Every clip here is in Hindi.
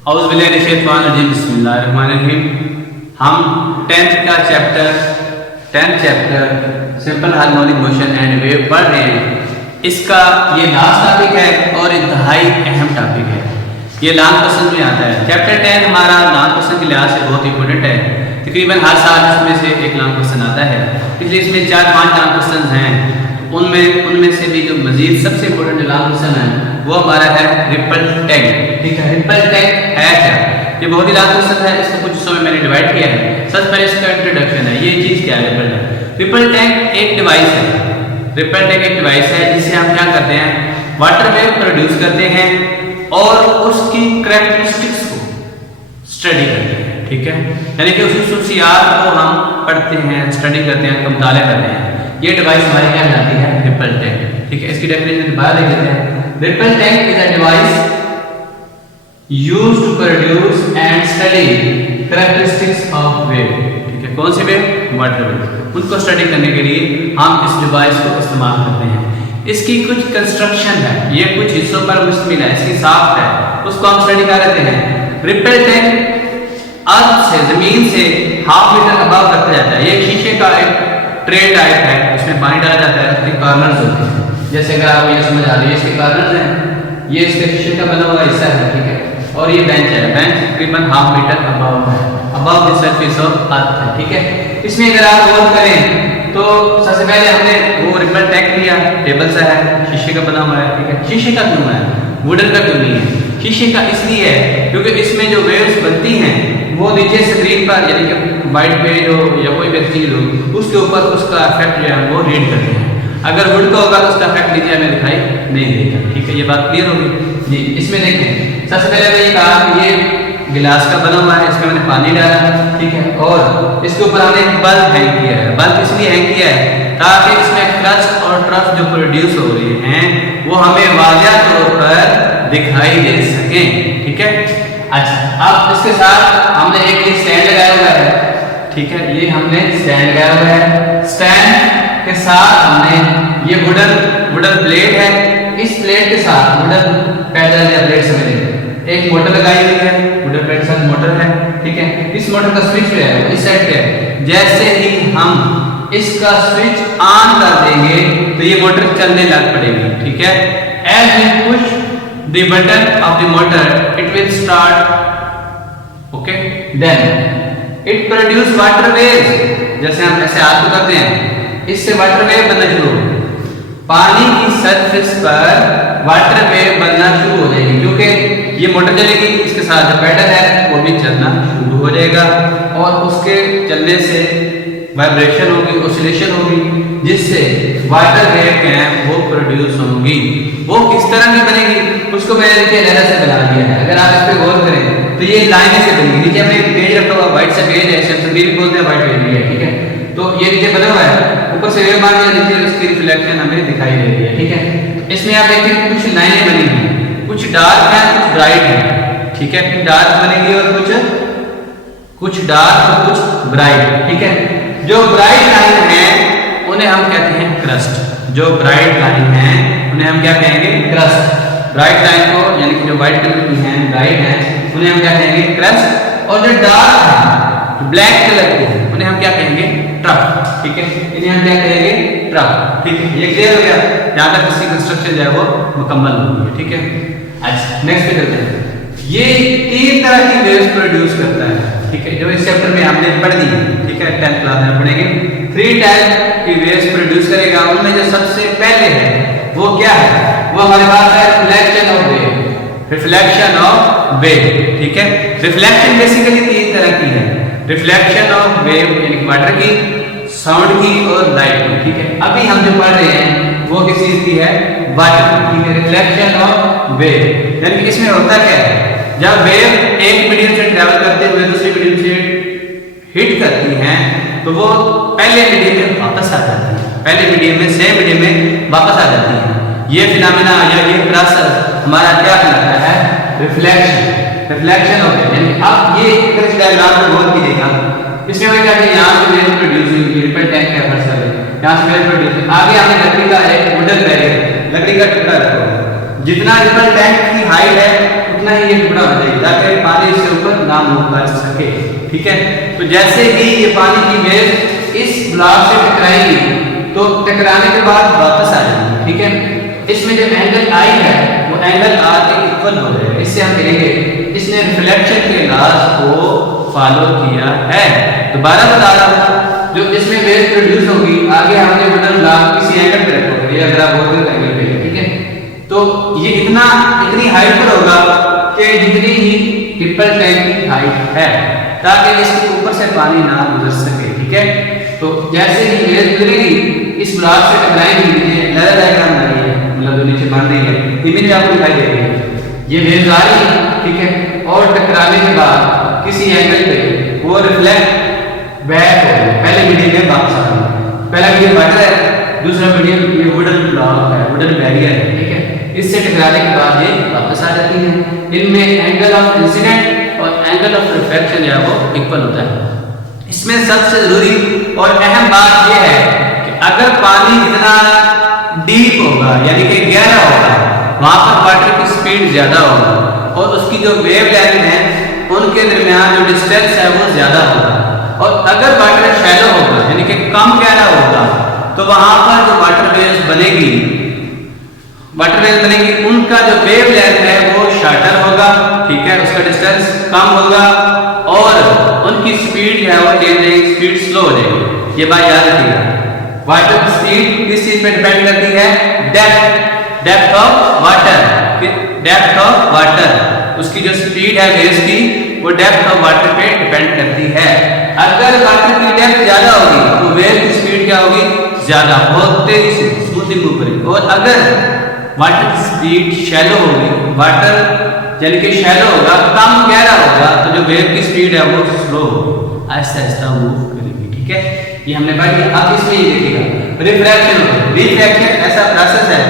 बिस्मिल्लाहिर्रहमानिर्रहीम। हम 10th chapter simple harmonic motion and wave पढ़ रहे हैं। इसका ये लास्ट टॉपिक है और इंतहाई अहम टॉपिक है। ये लॉन्ग क्वेश्चन में आता है। चैप्टर 10 हमारा लॉन्ग क्वेश्चन के लिहाज से बहुत इंपॉर्टेंट है। तकरीबन हर साल इसमें से एक लॉन्ग क्वेश्चन आता है, इसलिए इसमें 4-5 लॉन्ग क्वेश्चन हैं। उनमें से भी जो मजीद सबसे इंपॉर्टेंट लॉन्ग क्वेश्चन है वो हमारा है रिपल टैग। ठीक है, रिपल टैग है क्या? ये बहुत ही लॉन्ग क्वेश्चन है। इसको कुछ हिस्सों में मैंने डिवाइड किया है। सबसे पहले इसका इंट्रोडक्शन है। ये चीज़ क्या है? रिपल टैग एक डिवाइस है। रिपल टैग एक डिवाइस है जिससे हम क्या करते हैं, वाटर वेव प्रोड्यूस करते हैं और उसकी करैक्टरिस्टिक्स को स्टडी करते हैं। ठीक है, यानी कि उसकी खसूसियात को हम पढ़ते हैं, स्टडी करते हैं, मुताला करते हैं। ये डिवाइस हमारी क्या कहलाती है? Ripple tag. ठीक है, इसकी डेफिनेशन दोबारा देख लेते हैं। Ripple tag is a device used to produce and study characteristics of wave। ठीक है, कौन सी वेव? Water wave. उनको स्टडी करने के लिए हम इस डिवाइस को इस्तेमाल करते हैं। इसकी कुछ कंस्ट्रक्शन है, ये कुछ हिस्सों पर मुश्तमिल है, इसकी साफ्ट है, उसको हम स्टडी कर लेते हैं। रिपल टैग अर्थ से, जमीन से 1/2 मीटर अबव रखा जाता है। ये शीशे का एक ट्रे टाइप है, उसमें पानी डाला जाता है, उसके कॉर्नर्स होते हैं। जैसे अगर आप ये समझ आ रही है, इसके कॉर्नर्स हैं, ये इसके शीशे का बना हुआ हिस्सा है। ठीक है, और ये बेंच है। बेंच तकरीबन 1/2 मीटर अबव है, above the surface of earth है। ठीक है, इसमें अगर आप गौर करें तो सबसे पहले हमने वो रिपल टैग लिया, टेबल सा है, शीशे का बना हुआ है। ठीक है, शीशे का क्यों है, वुडन का क्यों नहीं है? शीशे का इसलिए है क्योंकि इसमें जो वेव्स बनती हैं वो नीचे स्क्रीन पर, यानी कि वाइट पेज हो या कोई भी चीज हो, उसके ऊपर उसका इफेक्ट जो है वो रीड करते हैं। अगर वुड का होगा तो उसका इफेक्ट नीचे हमें दिखाई नहीं देगा। ठीक है, ये बात क्लियर होगी जी। इसमें देखें, सबसे पहले मैंने ये कहा कि ये गिलास का बना हुआ है, इसमें मैंने पानी डाला। ठीक है, और इसके ऊपर हमने एक बल्ब हैंग किया है। बल्ब इसलिए हैंग किया है ताकि इसमें क्रस्ट और ट्रफ जो प्रोड्यूस हो रही हैं वो हमें वाज़िह तौर पर दिखाई दे सकें। ठीक है, अच्छा, अब इसके साथ हमने एक ये स्टैंड लगाया हुआ है। ठीक है, ये हमने स्टैंड लगाया हुआ है। स्टैंड के साथ हमने ये वुडन प्लेट है। इस प्लेट के साथ वुडन पैडल या प्लेट समझिए, एक मोटर लगाई हुई है। वुडन प्लेट के साथ मोटर है। ठीक है, इस मोटर का स्विच जो है इस साइड पे है। जैसे ही हम इसका स्विच ऑन कर देंगे तो ये मोटर चलने लग पड़ेगी। ठीक है, as we push the button of the motor it will start. Okay, then it produce water waves. जैसे हम ऐसे हाथ करते हैं, इससे वाटर वेव बनना शुरू हो, पानी की सरफेस पर वाटर वेव बनना शुरू हो जाएगी क्योंकि ये मोटर चलेगी, इसके साथ जो पैडल है वो भी चलना शुरू हो जाएगा और उसके चलने से वाइब्रेशन होगी, ऑसिलेशन होगी, जिससे वाटर वेव हैं वो प्रोड्यूस होंगी। वो किस तरह की बनेगी उसको मैंने नीचे लेना से बना दिया है। अगर आप इस पर गौर करें तो ये लाइन से बनेगी। नीचे हमने एक पेज रखा हुआ, व्हाइट सा पेज है, शमशबीर बोलते हैं, व्हाइट पेज भी है। ठीक है, तो ये नीचे बना हुआ है, ऊपर से वेव मार दिया, नीचे उसकी रिफ्लेक्शन हमें दिखाई दे रही है। ठीक है, इसमें आप देखिए कुछ लाइनें बनी हैं, कुछ डार्क है, कुछ ब्राइट है। ठीक है, कुछ डार्क बनेगी और कुछ डार्क और कुछ ब्राइट। ठीक है, जो ब्राइट लाइन है उन्हें हम कहते हैं क्रस्ट। जो ब्राइट लाइन है उन्हें हम क्या कहेंगे? क्रस्ट। ब्राइट लाइन को, यानी कि जो व्हाइट कलर की हैं, ब्राइट हैं, उन्हें हम क्या कहेंगे? क्रस्ट। और जो डार्क है, ब्लैक कलर की है, उन्हें हम क्या कहेंगे? ट्रफ। ठीक है, इन्हें हम क्या कहेंगे? ट्रफ। ठीक है, ये क्लियर हो गया? यहाँ तक इसकी कंस्ट्रक्शन जो है वो मुकम्मल हो गई है। ठीक है, अच्छा, नेक्स्ट पे चलते हैं। ये 3 तरह की वेव्स प्रोड्यूस करता है। ठीक है, जो इस चैप्टर में हमने पढ़ दी। ठीक है, 10th क्लास में पढ़ेंगे। 3 टाइप की वेव्स प्रोड्यूस करेगा। उनमें जो सबसे पहले है वो क्या है? वो हमारे पास है reflection of wave. Reflection of wave. ठीक है, रिफ्लेक्शन बेसिकली 3 तरह की है। रिफ्लेक्शन ऑफ वेव यानी वाटर की, साउंड की और लाइट की। ठीक है, अभी हम जो पढ़ रहे हैं वो किस चीज की है? वाटर की। ठीक है, रिफ्लेक्शन ऑफ वेव यानी कि इसमें होता क्या है, जब वेव एक मीडियम से ट्रैवल करते हुए दूसरे मीडियम से हिट करती हैं तो वो पहले मीडियम में वापस आ जाती है, पहले मीडियम में सेम मीडियम में वापस आ जाती है। ये फिनोमेना या ये प्रोसेस हमारा क्या कहलाता है? रिफ्लेक्शन। रिफ्लेक्शन हो गया। यानी अब ये इस डायग्राम में गौर कीजिएगा, इसमें हमें क्या चाहिए? यहाँ से वेव प्रोड्यूस हुई, रिपल टैग का एफर्ट से यहाँ से वेव प्रोड्यूस। आगे हमने लकड़ी का एक वुडन बैरियर, लकड़ी का टुकड़ा रखा हुआ है, जितना रिपल टैंक की हाइट है उतना ही ये टुकड़ा हो जाएगा ताकि पानी इससे ऊपर ना मूव कर सके। ठीक है, तो जैसे ही ये पानी की वेव इस ब्लॉक से टकराएगी तो टकराने के बाद वापस आ जाएगी। ठीक है, इसमें जो एंगल आई है वो एंगल आर के इक्वल हो जाएगा। इससे हम कहेंगे इसने रिफ्लेक्शन के लॉज को फॉलो किया है। दोबारा बता रहा हूँ, जो इसमें वेव प्रोड्यूस होगी आगे हमने वुडन ब्लॉक किसी एंगल पे रखोगे, ये अगर आप बोलते एंगल पे, ठीक है, तो ये इतनी हाइट पर होगा कि जितनी ही रिपल टैंक की हाइट है, ताकि इसके ऊपर से पानी ना गुजर सके। ठीक है, तो जैसे ही वेव गुजरेगी इस ब्लॉक से टकराएंगी, ये नजर डायग्राम बनाई है, मतलब जो नीचे बन रही है, इमेज आपको दिखाई दे रही है, ये वेव आ रही है। ठीक है, और टकराने के बाद किसी एंगल पे वो रिफ्लेक्ट बैक हो गया, पहले मीडियम में वापस आ गया। पहला मीडियम वाटर है, दूसरा मीडियम ये वुडन ब्लॉक है, वुडन बैरियर है। ठीक है, इससे टकराने के बाद ये वापस आ जाती है। इनमें एंगल ऑफ इंसिडेंट और एंगल ऑफ रिफ्लेक्शन जो है वो इक्वल होता है। इसमें सबसे जरूरी और अहम बात यह है कि अगर पानी जितना डीप होगा यानी कि गहरा होगा, वहां पर वाटर की स्पीड ज्यादा होगा और उसकी जो वेव लेंथ है उनके दरमियान जो डिस्टेंस है वो ज्यादा होगा। और अगर वाटर शैलो होगा यानी कि कम गहरा होगा तो वहां पर जो वाटर वेव्स बनेगी उनका जो वेव लेंथ है वो शॉर्टर होगा। ठीक है, उसका डिस्टेंस कम होगा और उनकी स्पीड जो है वो चेंज होगी, स्पीड स्लो हो जाएगी। ये बात याद रखिएगा। वाटर की स्पीड किस चीज पे डिपेंड करती है? डेप्थ ऑफ वाटर, उसकी जो स्पीड है वेव्स की वो डेप्थ ऑफ वाटर पे डिपेंड करती है। अगर वाटर की डेप्थ ज्यादा होगी तो वेव की स्पीड क्या होगी? ज्यादा, बहुत तेजी से स्मूथली मूव करेगी। और अगर वाटर की स्पीड शैलो होगी, वाटर यानी कि शैलो होगा, कम गहरा होगा, तो जो वेव की स्पीड है वो स्लो आहिस्ता आहिस्ता मूव करेगी। ठीक है, ये हमने पढ़ लिया। अब इसमें ये देखिएगा रिफ्रैक्शन ऐसा प्रोसेस है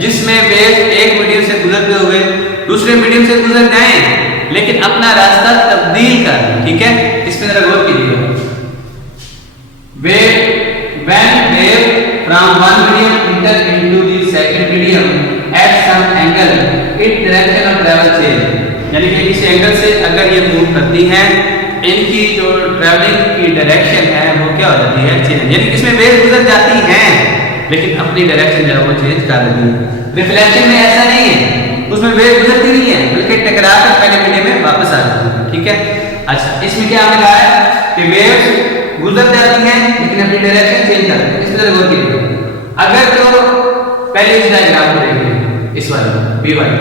जिसमें वेव एक मीडियम से गुजरते हुए दूसरे मीडियम से गुजर जाए लेकिन अपना रास्ता तब्दील कर दें। ठीक है, इसमें जरा गौर कीजिएगा। When wave from one medium enter into the second medium at some angle, its direction of travel change। यानी कि इस एंगल से अगर ये मूव करती हैं, इनकी जो ट्रैवलिंग की डायरेक्शन है वो क्या हो जाती है? चेंज। यानी कि इसमें वेव गुजर जाती हैं लेकिन अपनी डायरेक्शन जो है वो चेंज कर देती है। रिफ्लेक्शन में ऐसा नहीं है, उसमें वेव गुजरती नहीं है बल्कि टकरा कर पहले मीडियम में वापस आ जाती है। ठीक है, अच्छा, इसमें क्या हमने कहा है कि वेव्स गुजर जाती हैं लेकिन अपनी डायरेक्शन चेंज कर देती है। इस तरह गौर कीजिए। अगर तो पहले इस डायग्राम को देखिए, इस वाले बी वाले,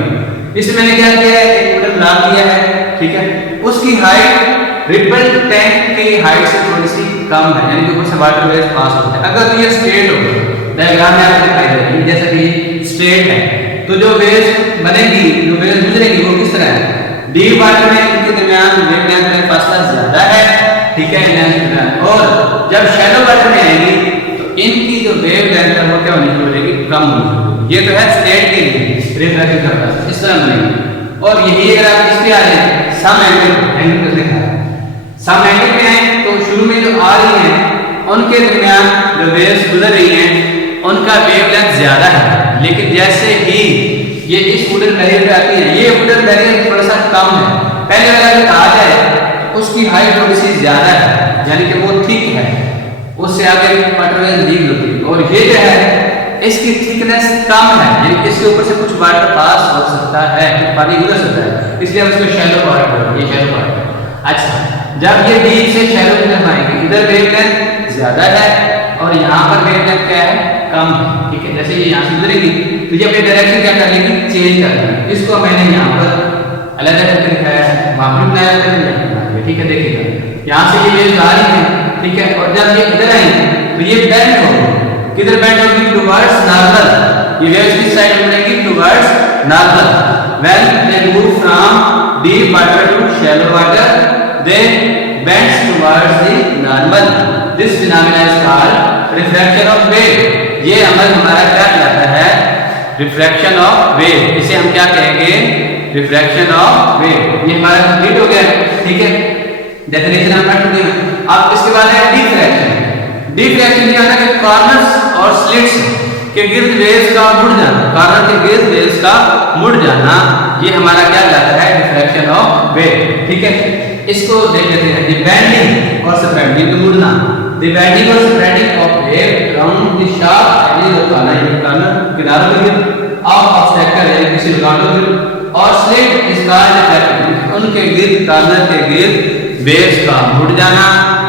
इसमें मैंने क्या किया है? एक वुडन ब्लॉक लिया है। ठीक है, उसकी हाइट रिपल टैंक की हाइट से थोड़ी सी कम है, यानी कि ऊपर से वाटर वेव्स पास होते हैं। अगर तो ये स्ट्रेट हो, डायग्राम में आपको दिखाई दे रही है जैसे कि स्ट्रेट है, तो जो वेव्स बनेगी, जो वेव्स गुजरेगी वो किस तरह है? डीप वाटर में इनके दरमियान वेव लेंथ में फासला ज्यादा है। ठीक है, और जब शैलो वाटर में आएगी तो इनकी जो वेव लेंथ है वो क्या होनी चाहिए? कम होनी चाहिए। ये तो है स्ट्रेट के लिए रिफ्रैक्शन का प्रोसेस इस तरह बनेगी। और यही अगर आप इस पे आ रहे हैं सम एंगल देखा है, सम एंगल पे हैं तो शुरू में जो आ रही हैं उनके दरमियान जो वेव्स गुजर रही हैं उनका वेव लेंथ ज्यादा है, लेकिन जैसे ही ये इस वुडन बैरियर पे आती है, ये वुडन बैरियर थोड़ा सा कम है, पहले वाला अगर आ जाए तो उसकी हाइट थोड़ी सी ज्यादा है, यानी कि वो थिक है, उससे आगे वाटर वेव लीक होती है। और ये जो है इसकी थिकनेस कम है, यानी इसके ऊपर से कुछ वाटर पास हो सकता है, पानी गुजर सकता है, इसलिए हम इसको शैलो पार्ट बोलते हैं। ये शैलो पार्ट है। अच्छा, जब ये डीप से शैलो की तरफ आएंगे, इधर वेव लेंथ ज्यादा है और यहाँ पर वेव लेंथ क्या है? कम है। ठीक है, जैसे ये यहाँ से गुजरेगी तो ये अपनी डायरेक्शन क्या कर लेगी? चेंज कर लेगी। इसको मैंने यहाँ पर अलग अलग करके दिखाया है, वहां पर बनाया है। ठीक है, देखिएगा यहाँ से ये वेव्स आ रही है। ठीक है, और जब ये इधर आएंगे तो ये बेंड होगी, किधर बेंड होगी? Towards normal. ये वेव्स किस साइड में बनेगी? Towards normal. When they move from deep water to shallow water they bends towards the normal. This phenomena is called refraction of wave. ये अमल हमारा क्या कहलाता है? Refraction of wave. इसे हम क्या कहेंगे? Refraction of wave. ये हमारा कंप्लीट हो गया। ठीक है, डेफिनेशन हम पढ़ चुके हैं। अब इसके बाद है डिफ्रैक्शन। डिफ्रैक्शन क्या होता है? कॉर्नर्स और स्लिट्स के गिर्द वेव्स का मुड़ जाना, कॉर्नर के गिर्द वेव्स का मुड़ जाना, ये हमारा क्या कहलाता है? Diffraction of wave. ठीक है, इसको देख लेते हैं। द बेंडिंग और स्प्रेडिंग, मुड़ना, द बेंडिंग और spreading of wave around the sharp edges of corner, किनारों के गिर्द ऑफ ऑब्स्टेकल यानी किसी रुकावट के, और स्लिट इज कॉल्ड डिफ्रैक्शन, उनके गिर्द कॉर्नर के गिर्द वेव्स का मुड़ जाना,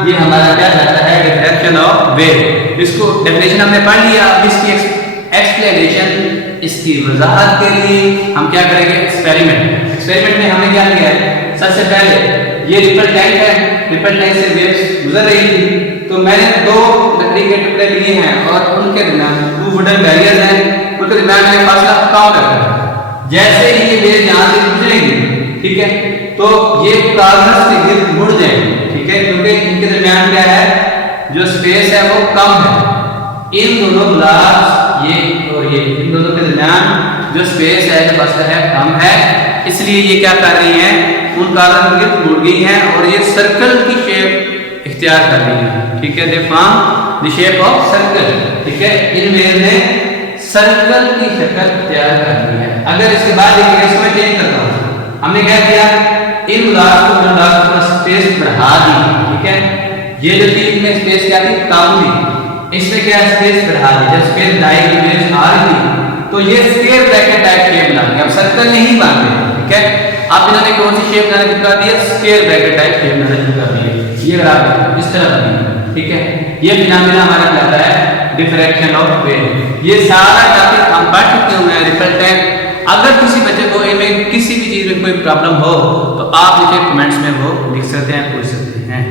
ये हमारा क्या कहता है? Diffraction of wave. इसको डेफिनेशन हमने पढ़ लिया। अब इसकी एक्सप्लेनेशन, इसकी वजाहत के लिए हम क्या करेंगे? एक्सपेरिमेंट। एक्सपेरिमेंट में हमने क्या किया है? सबसे पहले ये रिपल टैंक है, रिपल टैंक से वेव्स गुजर रही थी, तो मैंने दो लकड़ी के टुकड़े लिए हैं और उनके दरमियान दो वुडन बैरियर्स हैं, उनके दरमियान मैंने फासला कम रखा है। जैसे ही ये वेव यहाँ से गुजरेंगी, ठीक है, तो ये कॉर्नर से गिर्द मुड़ जाएंगे। ठीक है, क्योंकि इनके दरमियान क्या है? जो स्पेस है वो कम है। इन दोनों ब्लॉक्स, ये और ये, इन दोनों के दरमियान जो स्पेस है, जो फासला है, कम है, इसलिए ये क्या कर रही हैं? उन कॉर्नर की गिर्द मुड़ गई हैं और ये सर्कल की शेप इख्तियार कर रही है। ठीक है, they form the shape of circle. ठीक है, इन वेव ने सर्कल की शक्ल तैयार कर ली है। अगर इसके बाद देखिए, इसको मैं चेंज करता हूँ, हमने क्या किया? इन ब्लॉक को स्पेस बढ़ा दी। ठीक है, ये जो थी इनमें स्पेस क्या थी? कम थी, इसमें क्या स्पेस बढ़ा दी। जब स्पेस ढाई की बेस आ रही थी, तो ये स्क्वायर ब्रैकेट टाइप शेप बना दिया। अब सर्कल नहीं बन रही। ठीक है, आप इन्होंने कौन सी शेप बनाना शुरू कर दिया? स्क्वायर ब्रैकेट टाइप शेप बनाना शुरू कर दिया। ये अगर आप इस तरह बनेगा। ठीक है, ये फिनोमेना हमारा कहता है डिफ्रैक्शन ऑफ वेव। ये सारा टॉपिक हम पढ़ चुके हुए हैं, रिपल टैंक। अगर किसी बच्चे को इनमें किसी भी चीज में कोई प्रॉब्लम हो तो आप मुझे कमेंट्स में वो लिख सकते हैं, पूछ सकते हैं।